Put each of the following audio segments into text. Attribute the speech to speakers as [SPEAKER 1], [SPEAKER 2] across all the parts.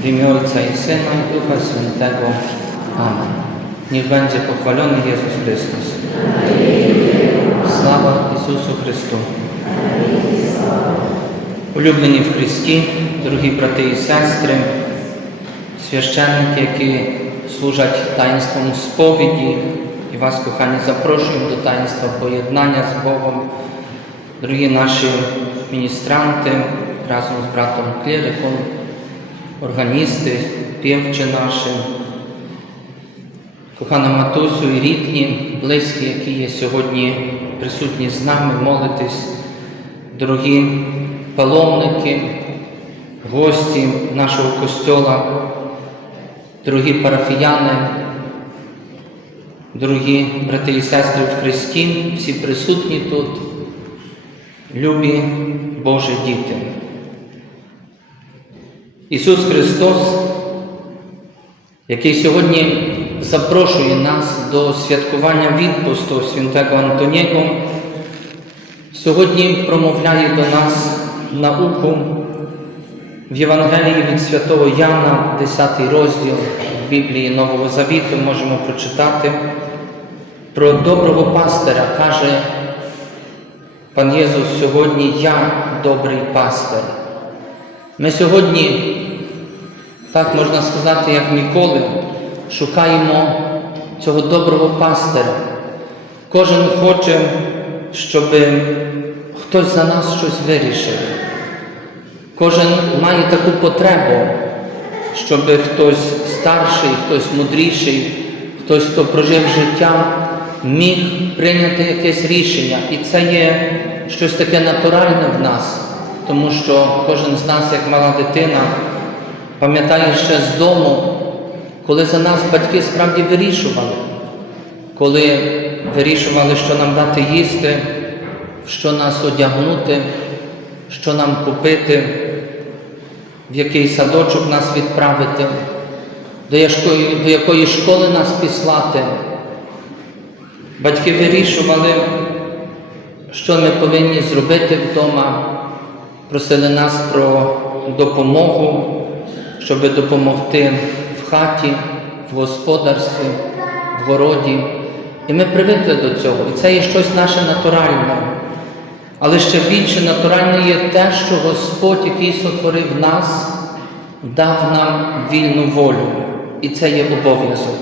[SPEAKER 1] W imię Ojca i Syna i Ducha Świętego. Amen. Niech będzie pochwalony Jezus Chrystus. Слава Ісусу Христу! Улюблені в Христі, дорогі брати і сестри, священники, які служать таїнством сповіді, і вас, кохані, запрошуємо до таїнства поєднання з Богом, дорогі наші міністранти разом з братом кліриком, органісти, півчі наші, кохана матусю і рідні, близькі, які є сьогодні присутні з нами, молитесь, дорогі паломники, гості нашого костьола, дорогі парафіяни, дорогі брати і сестри в Христі, всі присутні тут, любі Божі діти. Ісус Христос, який сьогодні запрошує нас до святкування відпусту святого Антоніго, сьогодні промовляє до нас науку в Євангелії від святого Яна, 10 розділ Біблії Нового Завіту можемо прочитати про доброго пастиря. Каже пан Єсус сьогодні Я добрий пастир. Ми сьогодні, так можна сказати, як ніколи, шукаємо цього доброго пастиря. Кожен хоче, щоб хтось за нас щось вирішив. Кожен має таку потребу, щоб хтось старший, хтось мудріший, хтось, хто прожив життя, міг прийняти якесь рішення. І це є щось таке натуральне в нас, тому що кожен з нас, як мала дитина, пам'ятає ще з дому, коли за нас батьки справді вирішували, коли вирішували, що нам дати їсти, що нас одягнути, що нам купити, в який садочок нас відправити, до якої, до якої школи нас післати. Батьки вирішували, що ми повинні зробити вдома, просили нас про допомогу, щоб допомогти в хаті, в господарстві, в городі. І ми привикли до цього. І це є щось наше натуральне. Але ще більше натуральне є те, що Господь, який сотворив нас, дав нам вільну волю. І це є обов'язок.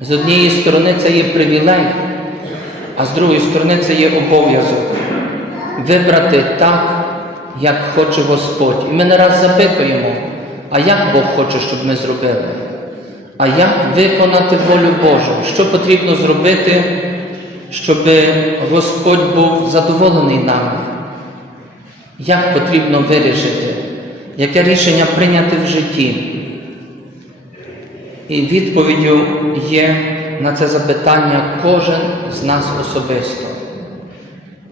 [SPEAKER 1] З однієї сторони це є привілей, а з другої сторони це є обов'язок вибрати так, як хоче Господь. І ми не раз запитуємо, а як Бог хоче, щоб ми зробили? А як виконати волю Божу? Що потрібно зробити, щоб Господь був задоволений нами? Як потрібно вирішити? Яке рішення прийняти в житті? І відповіддю є на це запитання кожен з нас особисто.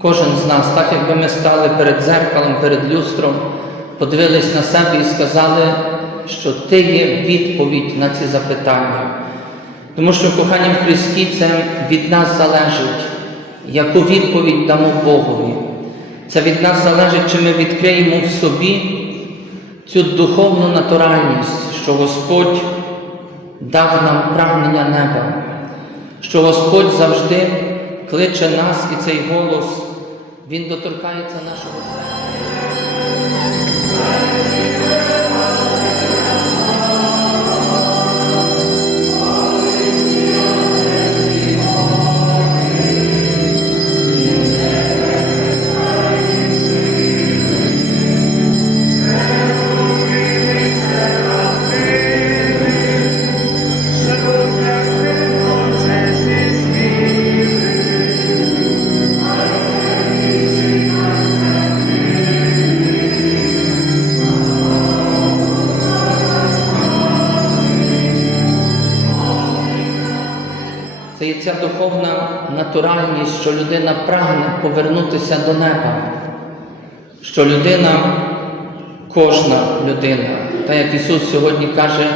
[SPEAKER 1] Кожен з нас, так якби ми стали перед дзеркалом, перед люстром, подивились на себе і сказали, що ти є відповідь на ці запитання. Тому що кохання в Христі це від нас залежить, яку відповідь дамо Богові. Це від нас залежить, чи ми відкриємо в собі цю духовну натуральність, що Господь дав нам прагнення неба, що Господь завжди кличе нас і цей голос, Він доторкається нашого серця. Це ця духовна натуральність, що людина прагне повернутися до неба, що людина, кожна людина, так як Ісус сьогодні каже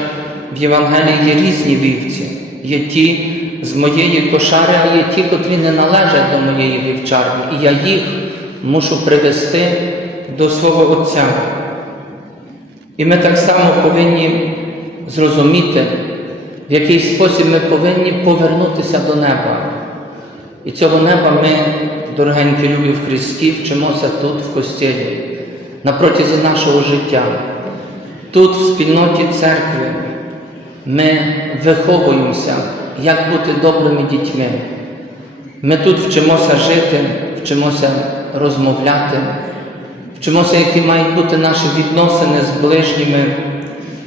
[SPEAKER 1] в Євангелії, є різні вівці. Є ті з моєї кошари, а є ті, котрі не належать до моєї вівчарні. І я їх мушу привести до свого Отця. І ми так само повинні зрозуміти, в який спосіб ми повинні повернутися до неба. І цього неба ми, дорогенькі любі в Христі, вчимося тут, в костілі, на протязі нашого життя. Тут, в спільноті церкви, ми виховуємося, як бути добрими дітьми. Ми тут вчимося жити, вчимося розмовляти, вчимося, які мають бути наші відносини з ближніми,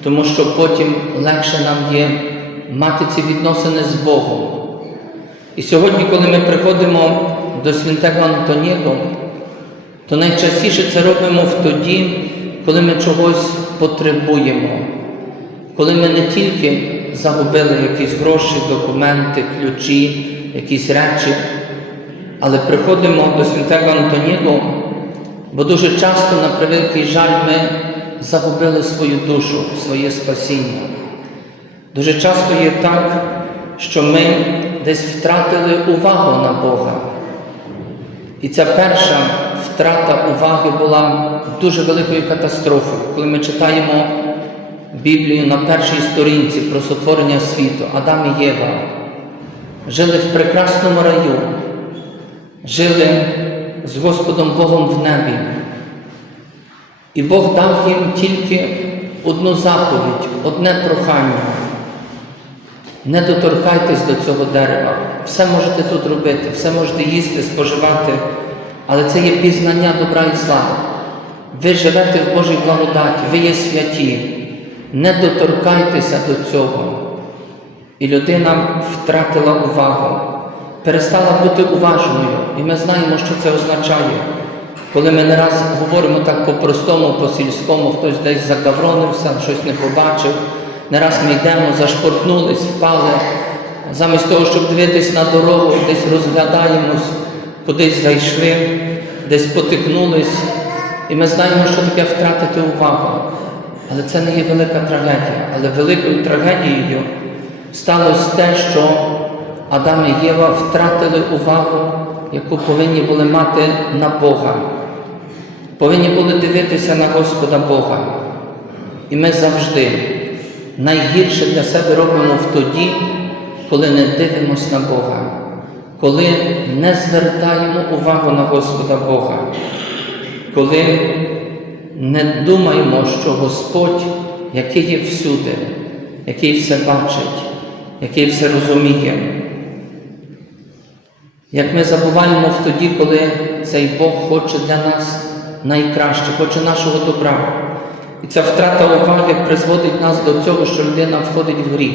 [SPEAKER 1] тому що потім легше нам є мати ці відносини з Богом. І сьогодні, коли ми приходимо до святого Антоніго, то найчастіше це робимо в тоді, коли ми чогось потребуємо, коли ми не тільки загубили якісь гроші, документи, ключі, якісь речі, але приходимо до святого Антоніго, бо дуже часто, на превеликий жаль, ми загубили свою душу, своє спасіння. Дуже часто є так, що ми десь втратили увагу на Бога. І ця перша втрата уваги була дуже великою катастрофою, коли ми читаємо Біблію на першій сторінці про сотворення світу, Адам і Єва жили в прекрасному раю, жили з Господом Богом в небі. І Бог дав їм тільки одну заповідь, одне прохання. Не доторкайтесь до цього дерева. Все можете тут робити, все можете їсти, споживати, але це є пізнання добра і зла. Ви живете в Божій благодаті, ви є святі. Не доторкайтеся до цього. І людина втратила увагу, перестала бути уважною. І ми знаємо, що це означає. Коли ми не раз говоримо так по-простому, по-сільському, хтось десь загавронився, щось не побачив, не раз ми йдемо, зашпортнулись, впали. Замість того, щоб дивитись на дорогу, десь розглядаємось, кудись зайшли, десь потикнулись. І ми знаємо, що таке втратити увагу. Але це не є велика трагедія. Але великою трагедією сталося те, що Адам і Єва втратили увагу, яку повинні були мати на Бога. Повинні були дивитися на Господа Бога. І ми завжди найгірше для себе робимо в тоді, коли не дивимося на Бога, коли не звертаємо увагу на Господа Бога, коли не думаємо, що Господь, який є всюди, який все бачить, який все розуміє. Як ми забуваємо в тоді, коли цей Бог хоче для нас найкраще, хоче нашого добра. І ця втрата уваги призводить нас до цього, що людина входить в гріх,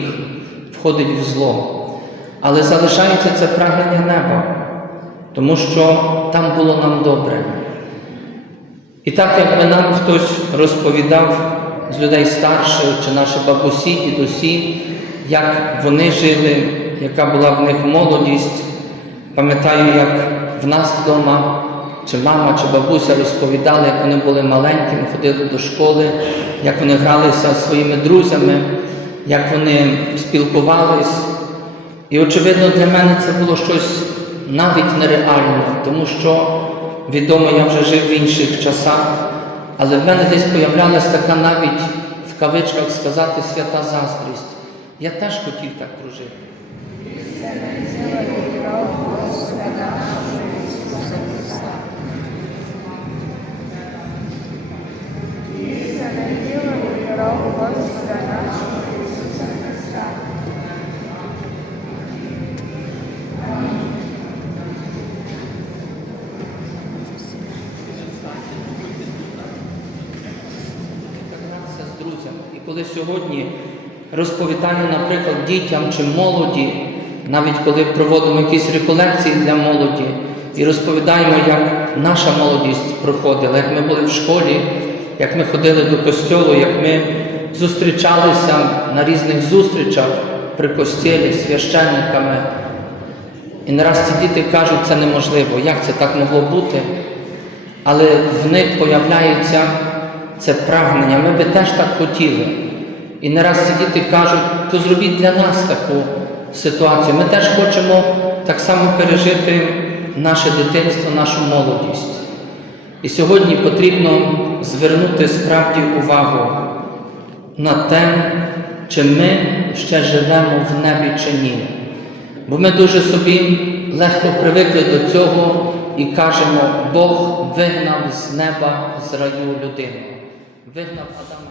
[SPEAKER 1] входить в зло. Але залишається це прагнення неба, тому що там було нам добре. І так, якби нам хтось розповідав з людей старших чи наші бабусі, дідусі, як вони жили, яка була в них молодість. Пам'ятаю, як в нас вдома, чи мама, чи бабуся розповідали, як вони були маленькими, ходили до школи, як вони гралися зі своїми друзями, як вони спілкувались. І, очевидно, для мене це було щось навіть нереальне, тому що, відомо, я вже жив в інших часах, але в мене десь появлялася така навіть в кавичках сказати свята заздрість. Я теж хотів так дружити. І коли сьогодні розповідаю, наприклад, дітям чи молоді, навіть коли проводимо якісь реколекції для молоді, і розповідаємо, як наша молодість проходила, як ми були в школі, як ми ходили до костьолу, як ми зустрічалися на різних зустрічах при костілі з священниками. І не раз ці діти кажуть, це неможливо, як це так могло бути. Але в них появляється це прагнення. Ми би теж так хотіли. І не раз ці діти кажуть, то зробіть для нас таку ситуацію. Ми теж хочемо так само пережити наше дитинство, нашу молодість. І сьогодні потрібно звернути справді увагу на те, чи ми ще живемо в небі чи ні. Бо ми дуже собі легко привикли до цього і кажемо, Бог вигнав з неба з раю людину, вигнав Адама